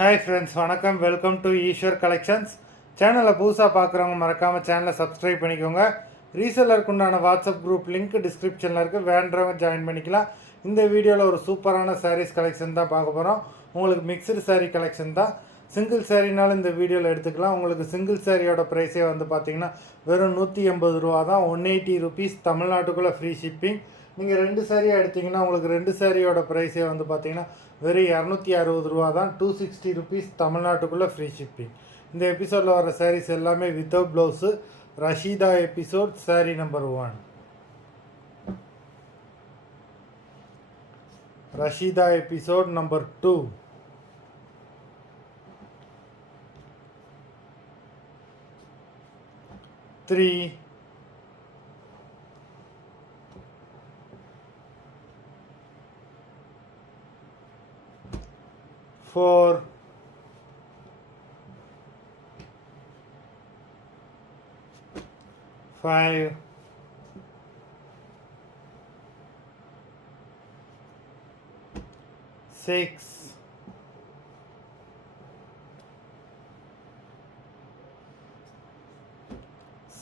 Hi friends, வணக்கம். Welcome to Eswar collections. சேனலை புதுசாக பார்க்குறவங்க மறக்காமல் சேனலை சப்ஸ்கிரைப் பண்ணிக்கோங்க. ரீசெல்லருக்கு உண்டான வாட்ஸ்அப் குரூப் லிங்க் டிஸ்கிரிப்ஷனில் இருக்குது, வேண்டவங்க ஜாயின் பண்ணிக்கலாம். இந்த வீடியோவில் ஒரு சூப்பரான சாரீஸ் கலெக்ஷன் தான் பார்க்க போகிறோம். உங்களுக்கு மிக்சடு சாரீ கலெக்ஷன் தான். சிங்கிள் சாரீனாலும் இந்த வீடியோவில் எடுத்துக்கலாம். உங்களுக்கு சிங்கிள் சாரியோட ப்ரைஸே வந்து பார்த்தீங்கன்னா வெறும் 180 ரூபா தான். 180 ருபீஸ், தமிழ்நாட்டுக்குள்ளே ஃப்ரீ ஷிப்பிங். நீங்கள் 2 சாரியாக எடுத்திங்கன்னா உங்களுக்கு 2 சாரியோட ப்ரைஸே வந்து பார்த்தீங்கன்னா வெறும் 260 ரூபா தான். 260 ருபீஸ், தமிழ்நாட்டுக்குள்ளே ஃப்ரீ ஷிப்பிங். இந்த எபிசோடில் வர சாரீஸ் எல்லாமே வித்தவுட் ப்ளவுஸு. ரஷீதா எபிசோட் சாரீ நம்பர் 1. Rasheeda episode number 2. Three, 4, 5, 6,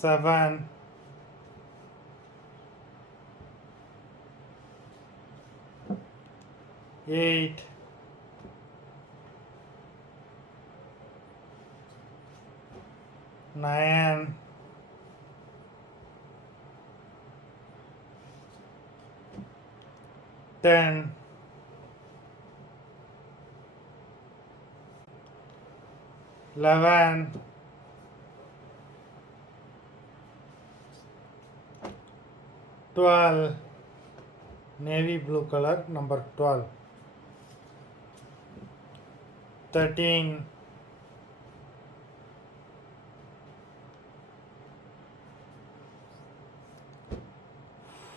7, 8, 9, 10, 11, 12, navy blue color number 12, 13,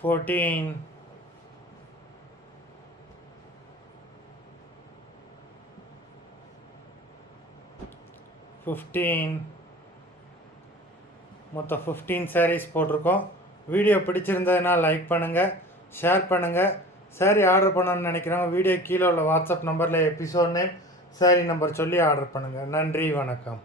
14, 15. மொத்தம் 15 சாரீஸ் போட்டிருக்கோம். வீடியோ பிடிச்சிருந்ததுன்னா லைக் பண்ணுங்கள், ஷேர் பண்ணுங்கள். சாரீ ஆர்டர் பண்ணணும்னு நினைக்கிறவங்க வீடியோ கீழே உள்ள வாட்ஸ்அப் நம்பரில் எபிசோட் நேம், சாரீ நம்பர் சொல்லி ஆர்டர் பண்ணுங்கள். நன்றி, வணக்கம்.